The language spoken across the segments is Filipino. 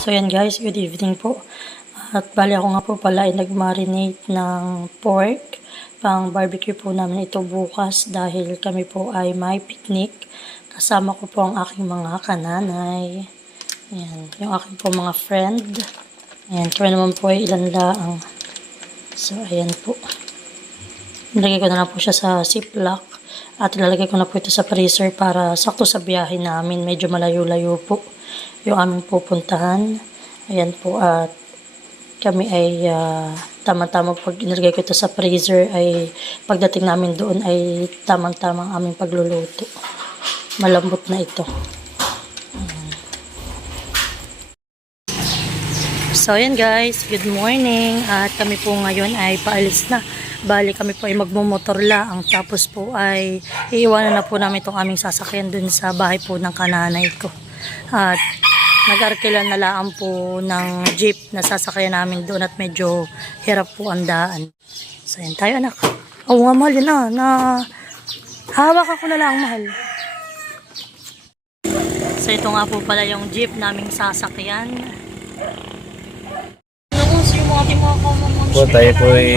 So yan guys, good evening po. At bali ako nga po pala ay nag-marinate ng pork. Pang barbecue po namin ito bukas dahil kami po ay may picnic. Kasama ko po ang aking mga kananay. Ayan, yung aking po mga friend. Ayan, kami naman po ay ilan laang. So ayan po. Nilagay ko na lang po siya sa ziplock. At ilalagay ko na po ito sa freezer para sakto sa biyahe namin. Medyo malayo-layo po yung aming pupuntahan. Ayan po, at kami ay tama-tama pag inilagay ko ito sa freezer ay pagdating namin doon ay tamang-tama ang aming pagluluto. Malambot na ito. So ayan guys, good morning. At kami po ngayon ay paalis na. Bali kami po ay magmumotor lang. Tapos po ay iiwanan na po namin itong aming sasakyan dun sa bahay po ng kananay ko. At nag-arkilan na lang po ng jeep na sasakyan namin doon at medyo hirap po ang daan. So yan tayo anak. Oo nga mahal yun na hawak ako na lang mahal. So ito nga po pala yung jeep naming sasakyan. Naunso yung mga po tayo po ay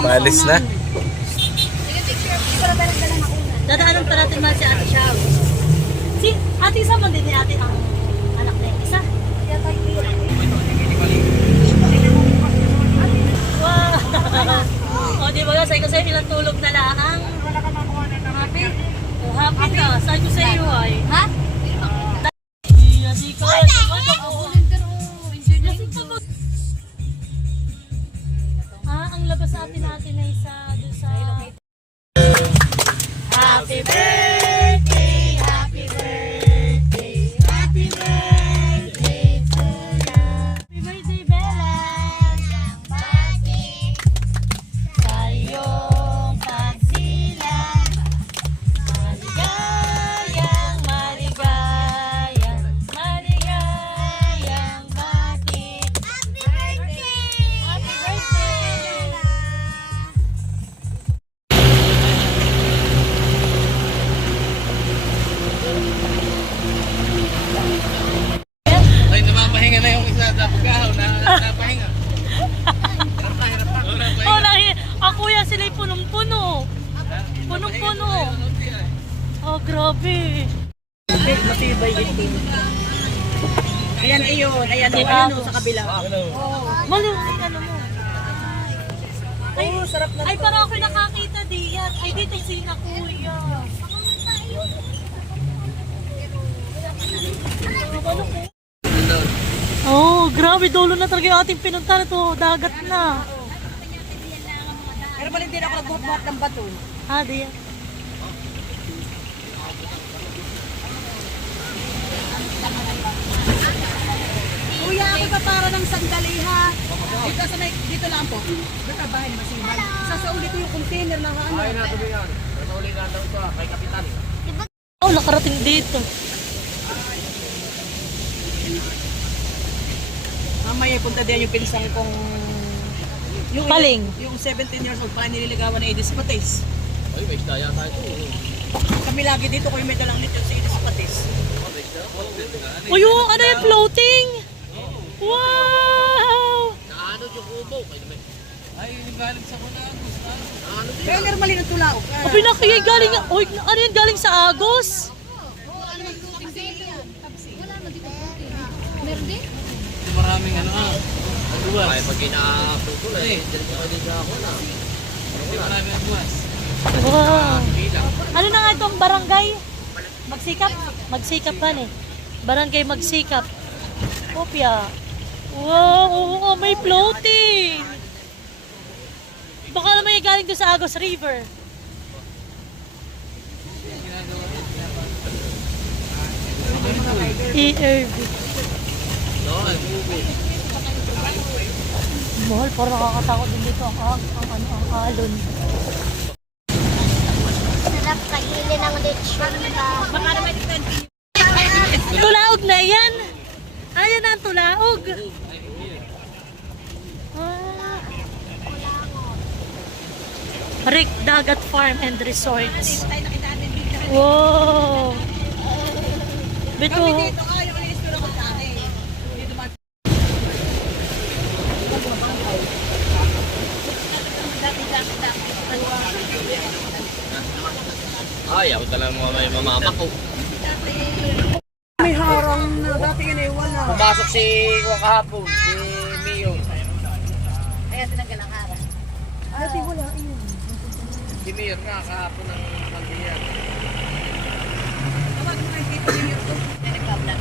paalis na. Dadaanan pa natin mahal si Ate Shaw. Si Ate isa mo din ni Ate ang anak na isa. Wow! O di ba sabi ko sa'yo ilang tulog na laang? Happy? Oh, happy ka. Sabi ko sa'yo ay. Ha? Yasi ka. Ang labas sa atin natin ay sa doon sa Happy birthday, happy birthday, happy birthday to you. Happy birthday, Bella. Sa iyong pagsilang, maligayang, maligayang, maligayang bakit. Happy birthday! Happy birthday! Ay, namamahinga na yung isa sa pagkahaw na napahinga. Oh, ako yan sila'y punong-puno. Punong-puno. Oh, grabe. Matibay ito. Ayan iyon, ayan o, ayan o, sa kabila. Mali, ano mo. Ay, Sarap na. ay parang ako nakakita diyan. Ay, dito sila kuya. Oh, grabe, dulo na talaga yung ating pinunta na to. Dagat na. Pero pala hindi na ako nagbuhat-buhat ng bato. Ah, diyan. Kuya, ako pa para ng sandali ha. Dito sa may, dito lang po. Dito sa bahay ni Masimal. Sasauli ko yung container na ano. Ay, natuloy yan. Natuloy na daw ito kay Kapitan. Oh, nakarating dito. Mamaya punta din yung pinsang kong... Yung, Paling. Yung 17 years old pa nililigawan na Edis Patis. Ay, may isda yata ito. Kami lagi dito ko yung may dalang nito sa Edis Patis. Oh, yung ano yung floating? Wow! Naano yung ubo? Ay, yung galing sa Bunanos. Naano din? Pero normally ng tulaog. Oh, pinakiyay galing, oy, ano yun galing sa Agos? Maraming ano aduwas. Ay, pag ina-puto na eh. Diyan ka din sa ako na. Maraming aduwas. Wow! Ano na nga itong barangay? Magsikap? Magsikap pa eh. Barangay Magsikap. Kopya. Wow! Oo, may floating! Baka naman yung galing doon sa Agos River. ERV. Mahal, parang nakakatakot din dito ang alon. Sarap kainin ng lechon ba? Baka naman ito. Tulaog na yan! Ayan na ang tulaog! Ah. Rick Dagat Farm and Resorts. Tayo nakita natin dito. Wow! Bito. Kami dito, ayaw, inis ko lang ako sa mama ko. May harang na. Dati yun eh, wala. Pumasok si kahapon, si Mio. Kaya tinanggal ang harang. Dati wala yun. Si Mio nga kahapon ng Mandiyan. Tawag mo kayo dito yung YouTube. Nagka-vlog.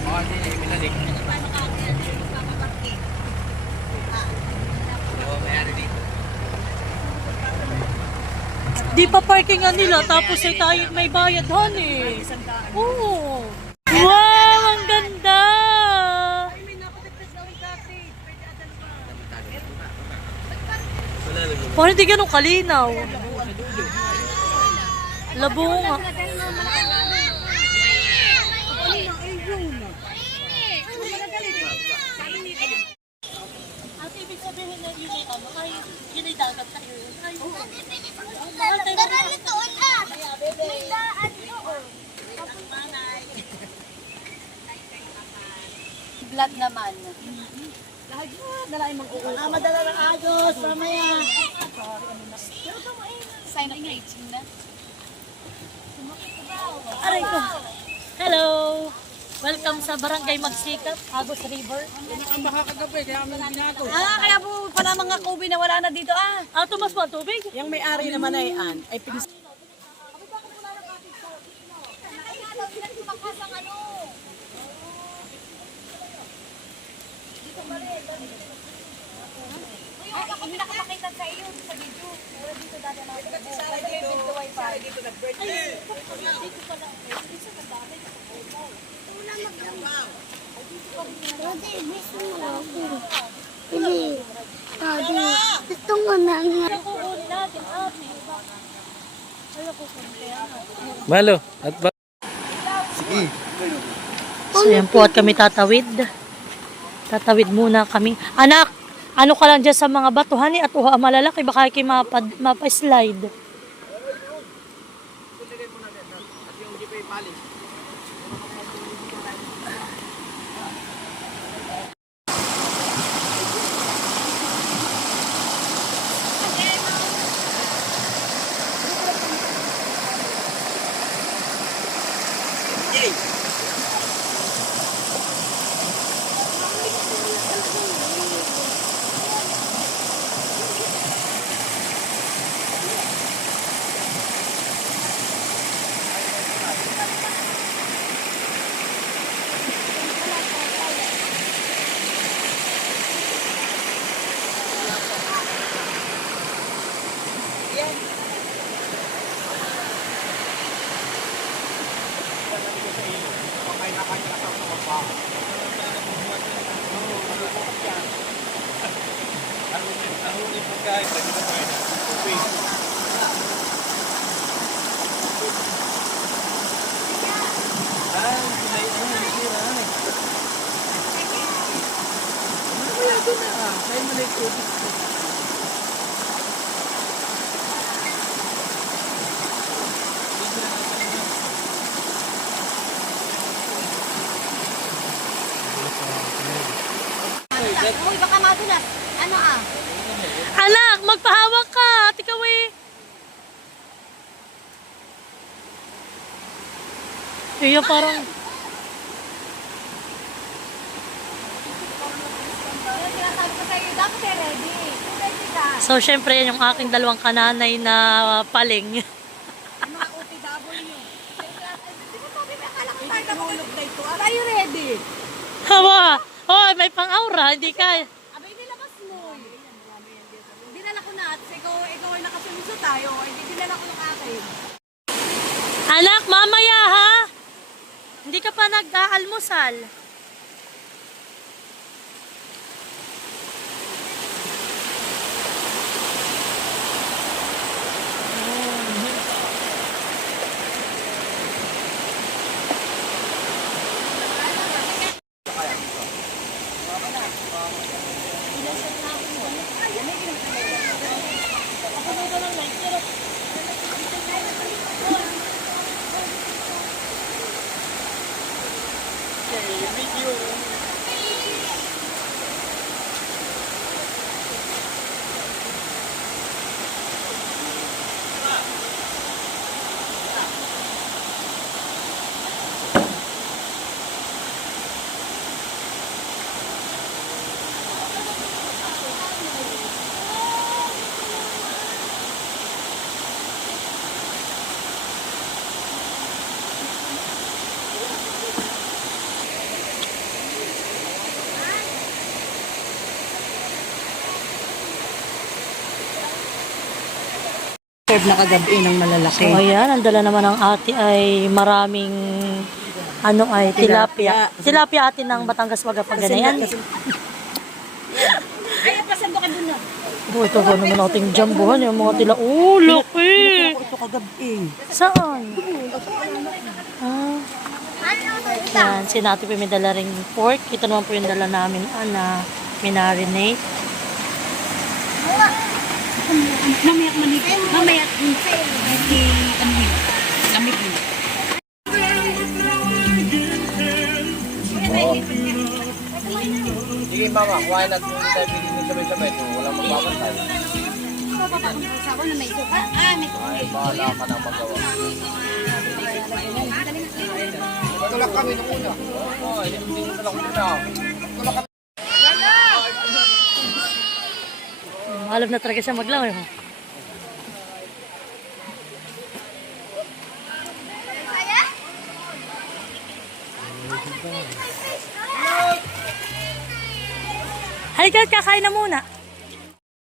Baka di niya iminalik. Paano ka kaya papaparking? Oo, mayari dito. Di pa parkingan nila, tapos ay tayo may bayad hon eh. Oo. Wow, ang ganda! Ay, may napatigtas daw yung dati. Pwede adan pa. Wala naman. Parang hindi ganun kalinaw. Labo nga. At ibig sabihin na yun ay ano, ay yun ay dagat na yun. Tara nito, ah. May daan doon. Vlog naman. Lahat mo, nalain mag-uusap. Madala ng agos, mamaya. Sign up na itching na. Aray ko. Hello! Welcome sa Barangay Magsikap, Agos River. Kaya po pala mga kubi na wala na dito ah. Tumas po ang tubig? Yung may-ari naman ay pinis. Ako pinakapakita sa iyo sa video. Pero dito dati na dito wifi. Dito nag-birthday. Dati, gusto mo ako. Hindi. Dati, gusto mo na nga. Kukunin natin, Abi. Ayaw ko kaya. Malo, at ba? So yan po at kami tatawid. Tatawid muna kami. Anak, ano ka lang dyan sa mga batuhan at uha malalaki, baka kayo mapa-slide. Uy, baka madulas. Ano ah? Anak, magpahawak ka. Ikaw eh. Kaya parang... Sinasabi ko sa'yo, dapat ready. Ready ka. So, syempre, yan yung aking dalawang kananay na paling. Mga OTW. Di ba sabi may akala ko tayo nahulog na ito? Are you ready? Hawa! Oh, may pang-aura. Hindi ka... Abay, nilabas mo. Dinala ko na at ikaw ay nakasunod tayo. Hindi dinala ko ng akin. Anak, mamaya ha? Hindi ka pa nag-aalmusal. Serve na kagabi ng malalaki. So ayan, ang dala naman ng ate ay maraming tilapia. Tilapia atin ng Batangas wag pag ganyan. Ay, pasando ka dun na. Oh, ito ba naman ating jambuhan yung mga tila. Oh, laki! Ito kagabi. Saan? Yan, si Nati po may dala ring pork. Ito naman po yung dala namin na minarinate. Mamayak manipin. Mamayak manipin. Ano yun? Lamig yun. Sige mama, kuhain natin yung tayo pinili sabay-sabay. Ito, walang magbabantay. Sawa na may suka. Ah, may suka. Ay, bahala ka na magawa. Tulak kami nung una. Oo, hindi ko tulak muna. Tulak kami. Alam na talaga siya maglaw. Halika, kakain na muna.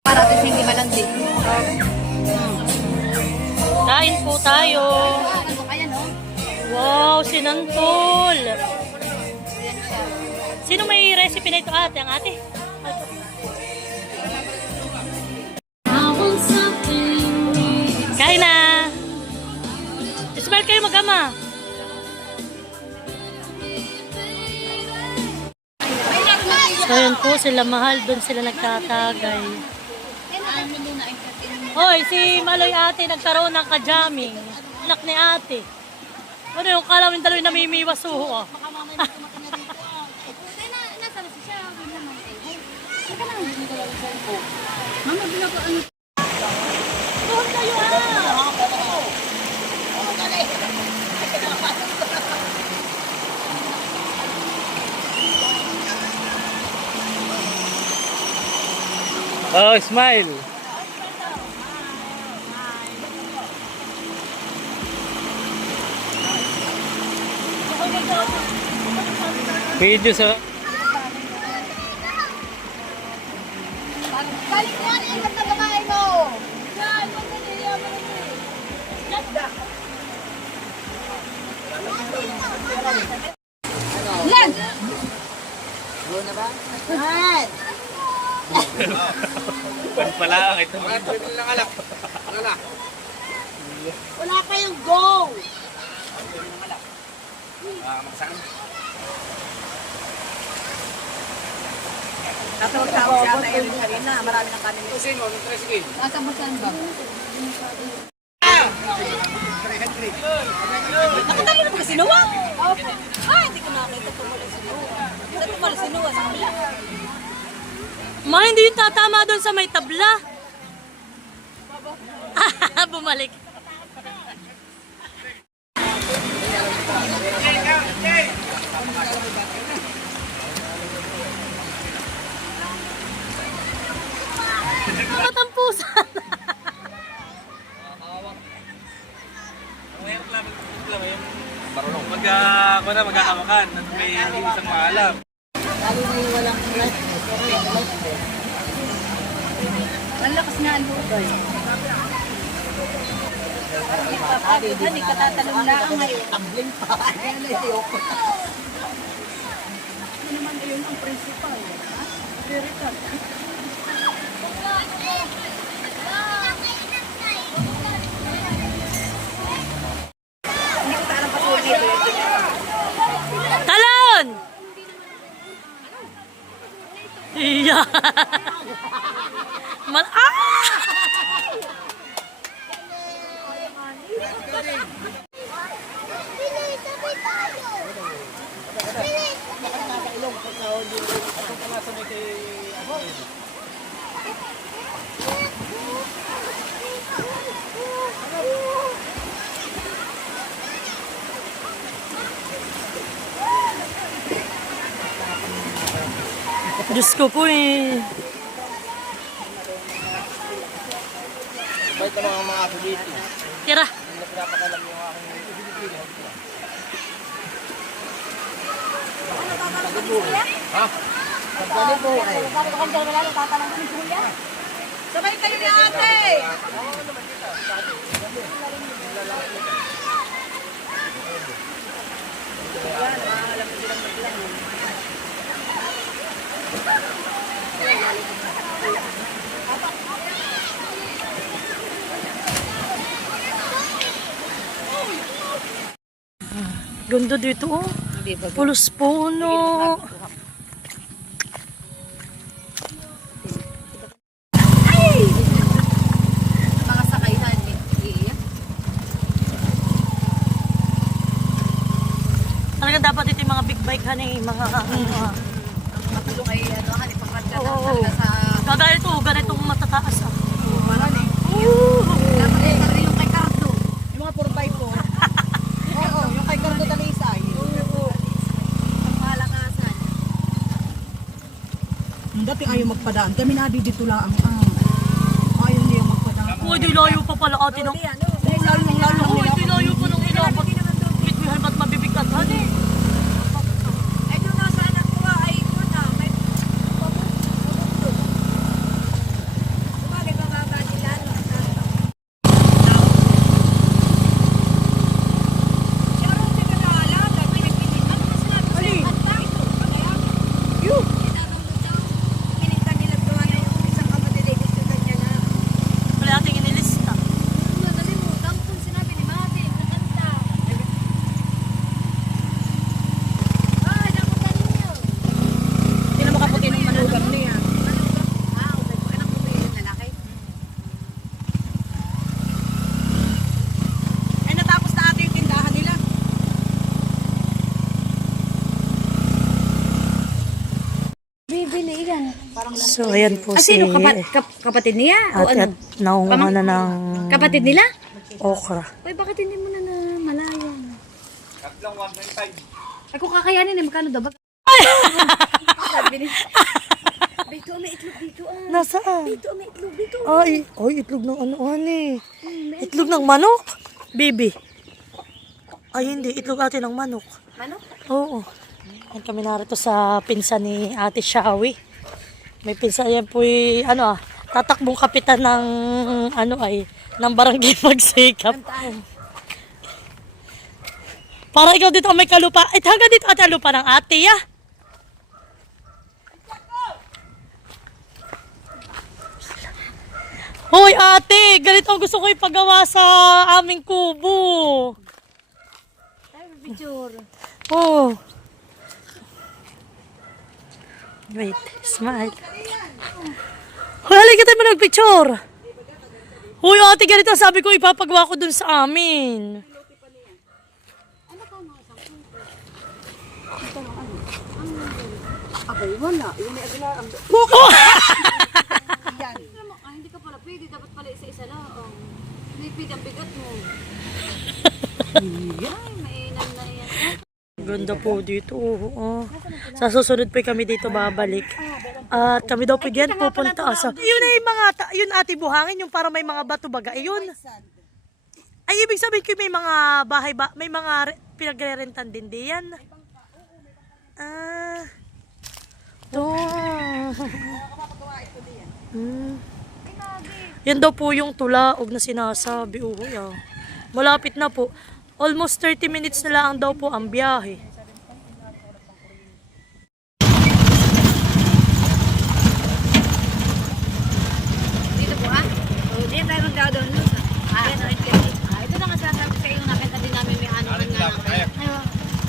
Para ito hindi malandi. Kain po tayo. Ano kaya no? Wow, sinantol. Sino may recipe na ito ate? Ang ate? Kain na. Smile kayo mag-ama. So yun po sila mahal. Doon sila nagtatagay. Hoy, si Maloy ate nagkaroon ng kajaming. Anak ni ate. Ano yung kala mo yung dalawa namimiwas suho ah. Mama, binago ano? Doon kayo ah. Oh, smile. Video sa Balik mo ano yung babae mo? Yan, Lan! Lan! pala ito. Lang alak. Alak. Wala pa yung go! Makasaan. Natawag-tawag siya na Erin kanina. Marami ng kanin. Ito sino? Anong tricycle? Nasa basan ba? Nakatali na ba sinuwa? Opo. Ah, hindi ko nakita tumuloy sinuwa. Saan tumuloy sinuwa? Sa kabila. Ma, hindi yung tatama doon sa may tabla. Bumalik. Matampusan. Marunong magkakawakan at may isang maalam. Lalo na yung walang light. Ang lakas nga ang butoy. Hindi ka tatanong na ang ngayon. Tambling pa. Ayan na ayoko. Ano naman yun ang principal? Ha? Very tough. Talon! Iya. Diyos ko po eh. Bait naman ang mga aso dito. Tira. Hindi na pinapakalam yung aking Ha? Pagkali po ay. Sabay kayo ni ate! Ganda dito oh. Hindi ba? Pulos puno. Mga sakayhan. Iya. Talaga dapat dito yung mga big bike han eh. Mga ano ah. Matulong ay ano, hanip ang kanta Oo. talaga sa... Kagaya ito, ganitong matataas ah. Malan eh. Dapat eh, talaga yung kay Cardo. Yung mga 4x4. Oo, yung kay Cardo Talisay. Ang malakasan. Dati ayaw magpadaan. Kami na dito lang ang ayaw niya magpadaan. Uy, di layo pa pala ate ng... Uy, di layo pa ng ilapat. Bitbihan ba't mabibigat han eh. Ay, doon na sa anak ko ay doon na. May pabundok. Sumali ba ba nila? Sharon, di ka na alam. Dahil pinipili. Ano na sinabi ko sa'yo? Kanta ito. Yun. Pinita nila doon na yung isang kapatid ay gusto kanya na. Wala ating inilista. Nalimutan kung sinabi ni Mati. Kanta. Ah, nakutan niyo. Hindi na makaputi ng manugang niya. Ah, okay po. Anak mo ba yung lalaki? Ay natapos na ate yung tindahan nila. Bibili yan. So, ayan po si Sino? Kapatid niya? O ate ano? at naunguha na ng Kapatid nila? okra. Uy, bakit hindi mo na namalayan? Katlang 1.5. Ay, kung kakayanin eh, magkano daw? Sabi ni... Dito, may itlog dito ah. Nasaan? Dito, may itlog dito. Ay, itlog ng ano eh. Itlog ng manok? Bibi. Ay, hindi. Itlog ate ng manok. Manok? Oo. Yan kami narito sa pinsan ni Ate Shawi. May pinsan yan po ano tatakbong kapitan ng ano ng barangay Magsikap. Para ikaw dito may kalupa. Hanggang dito ate ang lupa ng ate ya. Hoy ate, ganito ang gusto ko ipagawa sa aming kubo. Ay, picture. Oh. Wait, smile. Hoy, halika tayo mo nagpicture. Hoy, ate, ganito ang sabi ko ipapagawa ko dun sa amin. Abay, wala. Yung may agila ang... Yan. Ah, hindi ka pala pwede. Dapat pala isa-isa lang. Lipid ang bigat mo. Ay, mainam na yan. Ganda po dito. Oh. Sa susunod po kami dito babalik. At kami daw po diyan pupunta sa... Yun ay mga... Yun ate buhangin, yung para may mga bato baga. Yun. Ay, ibig sabihin ko may mga bahay ba... May mga pinagre-rentan din diyan. Ah... To. Yan daw po yung tulaog na sinasabi. Malapit na po. Almost 30 minutes na lang daw po ang biyahe. Dito po ah? Dito tayo mag-download. Ito na nga sasabi sa iyo. Nakita din namin may ano nga.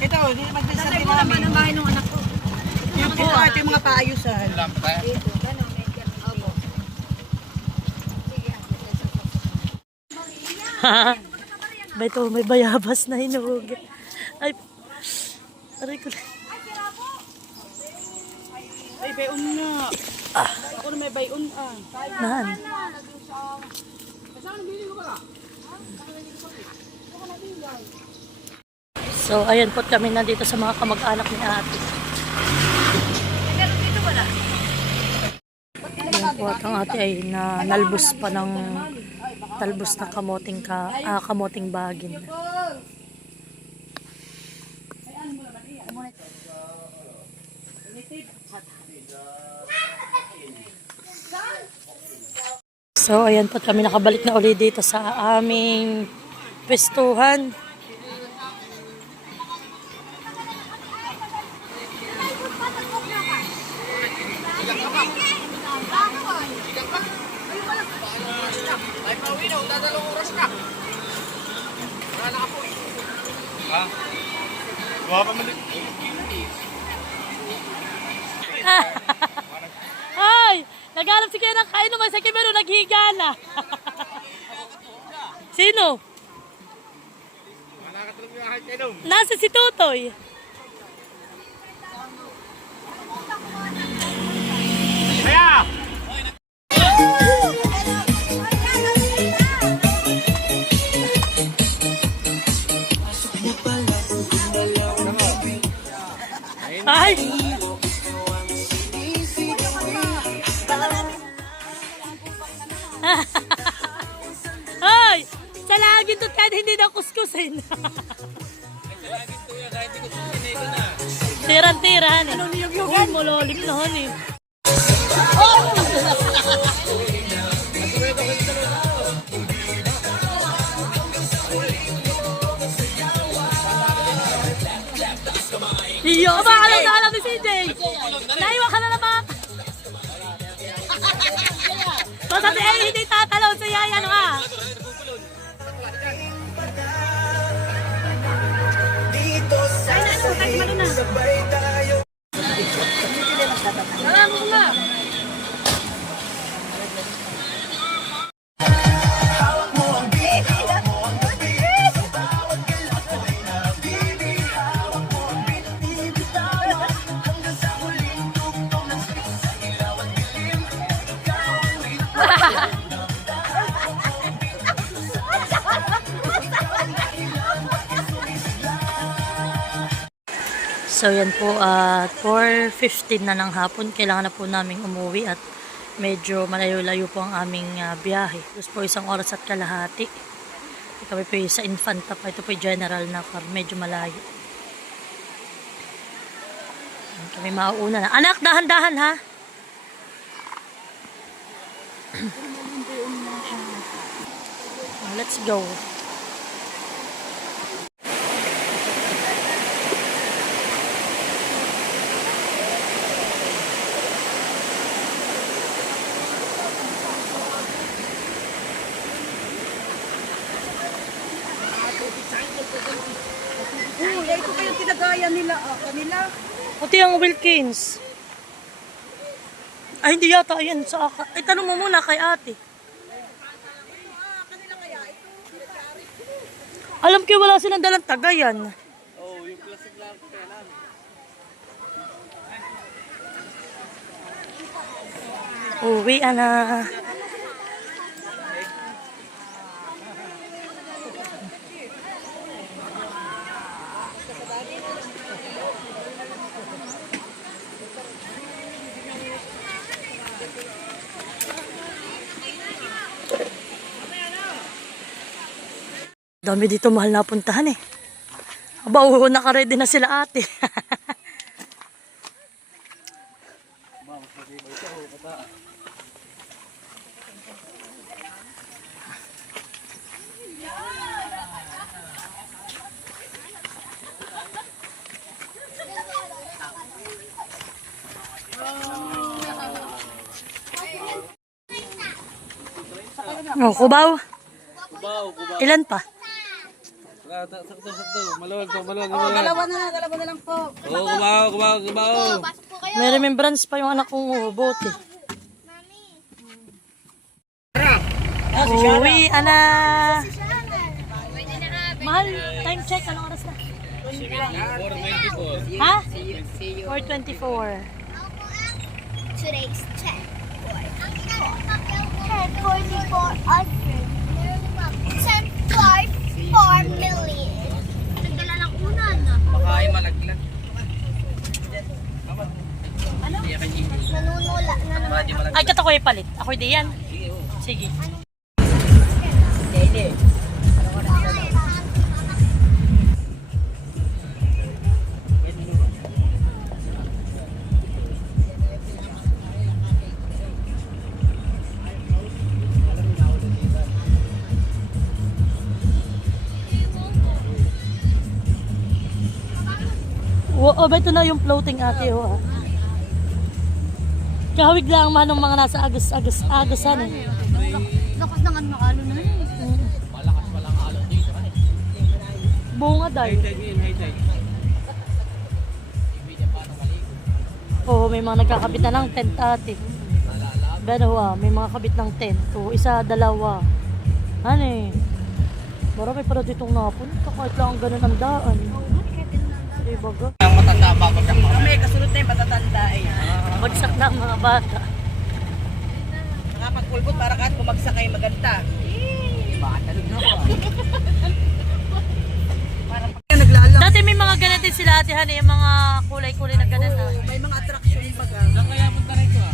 Ito, magbisan Sabi din mo naman namin. ang bahay ng anak ko. Yan po ate yung mga paayusan. Dito, gano'n. Opo. Sige. Ba ito, may bayabas na hinuhog. Ay, aray ko. Ay, bayon nga. Ako na may bayon ah. Nahan. So, ayan po kami nandito sa mga kamag-anak ni ate. Pero dito wala. Ayan po at ang ate ay nalbos pa ng talbos na kamoting bagin. So, ayan po kami nakabalik na ulit dito sa aming pwestuhan. Ay, pauwi na. Dadalawang oras na. Wala na ako. Ha? Gawa pa man. Ay! Naghanap si Kuya ng kain naman sa Kimero, naghiga na. Sino? Wala ka tulog yung kahit kayo. Nasa si Tutoy. Kaya! Ay! Ay! Sa laging to kahit hindi na kuskusin. Tiran-tiran. Anong niyog-yogan? Malalim na han eh. Iyo, makakalaw na alam ni CJ. Naiwa ka na naman. So sabi ay hindi tatalaw sa yaya no ah. So yan po at 4:15 na ng hapon, kailangan na po naming umuwi at medyo malayo-layo po ang aming biyahe. Tapos po 1 oras at kalahati. Kami po sa Infanta pa, ito po general na car, medyo malayo. Kami mauuna na. Anak, dahan-dahan ha! Let's go. Ito pa yung tinagaya nila, kanila. Pati ang Wilkins. Ay, hindi yata. Ayan, sa aka. Ay, tanong mo muna kay ate. Alam ko wala silang dalang tagayan. Oh, yung plastic lang ko kaya lang. Uwi na. Dami dito mahal na puntahan eh. Aba, naka-ready na sila ate. Oh, kubaw. Kubaw. Ilan pa? Sakto. Maluwag. Dalawa na lang po. Oo, kubaw. May remembrance pa yung anak kong bote. Uwi na. Mahal, time check. Anong oras na? 4:24. Ha? 4:24. Today's check. 10:44 hundred. 10.4 million. Nagdala ng unan. Baka ay malaglag. Ano? Nanunula na naman. Ay, kat ako'y palit. Ako'y di yan. Sige. Oh, ito na yung floating ate, oh. Kahawig lang man ng mga nasa agasan eh. Lakas ng ano makalo na yun. Malakas palang alon dito. Bunga dahil. Oo, may mga nagkakabit na ng tent ate. Dalawa, may mga kabit ng tent. Oo, isa, dalawa. Ano eh. Marami para ditong napunta. Kahit lang ganun ang daan. Diba ga? Ang matanda babagsak pa. May kasunod na yung matatanda eh. Bagsak na ang mga bata. Nakapagpulbot para kahit bumagsak ay maganda. Baka talog na ako. Naglalak. Dati may mga ganito sila ate Han, yung mga kulay-kulay na ganun. Ah. May mga attraction baga. Saan kaya punta rito ah?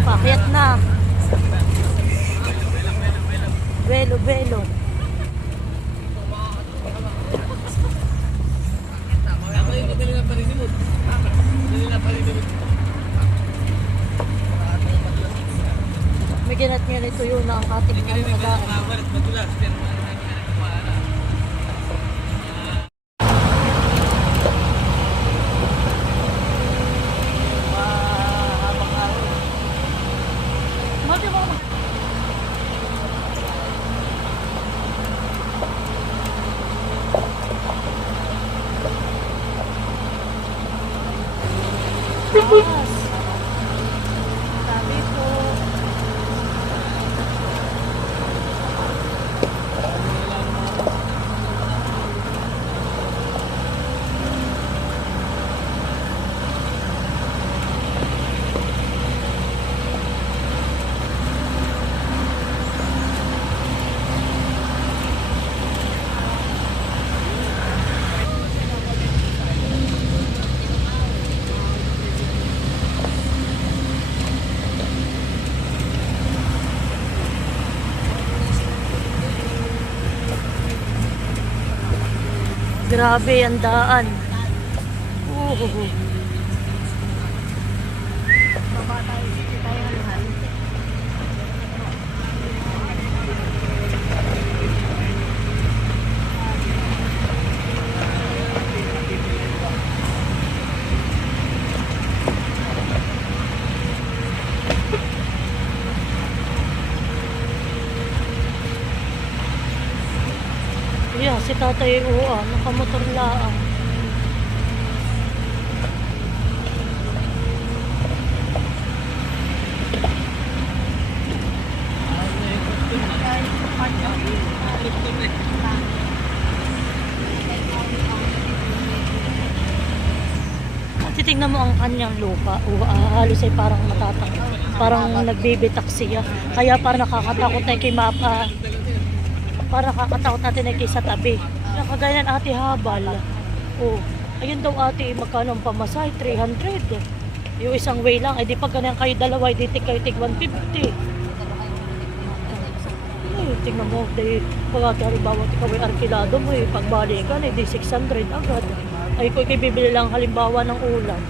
Pakyat na. Belo, belo. Ako yung madali na parinimod. Madali na parinimod. May ganat ito yun na ang ating mga daan. Mawalat madulas. Pero maana. Mahabang araw. Mati mo. Taas. Tabi po. Grabe ang daan. Yeah, si Tatay Uwa, nakamotor lang. Titignan mo ang kanyang lupa. Halos ay parang matatang. Parang nagbibitak siya. Kaya parang nakakatakot na kay Mapa. Parang nakakatakot natin na kay sa tabi. Nakagaya ng ate habal. Oh, ayun daw ate, magkano ang pamasahe? 300. Yung isang way lang. Eh di pag ganyan kayo dalawa, di kayo tig 150. Ay, tingnan mo. Di, pag halimbawa ikaw ay arkilado mo, pagbalikan, di 600 agad. Ay, kung bibili lang halimbawa ng ulam.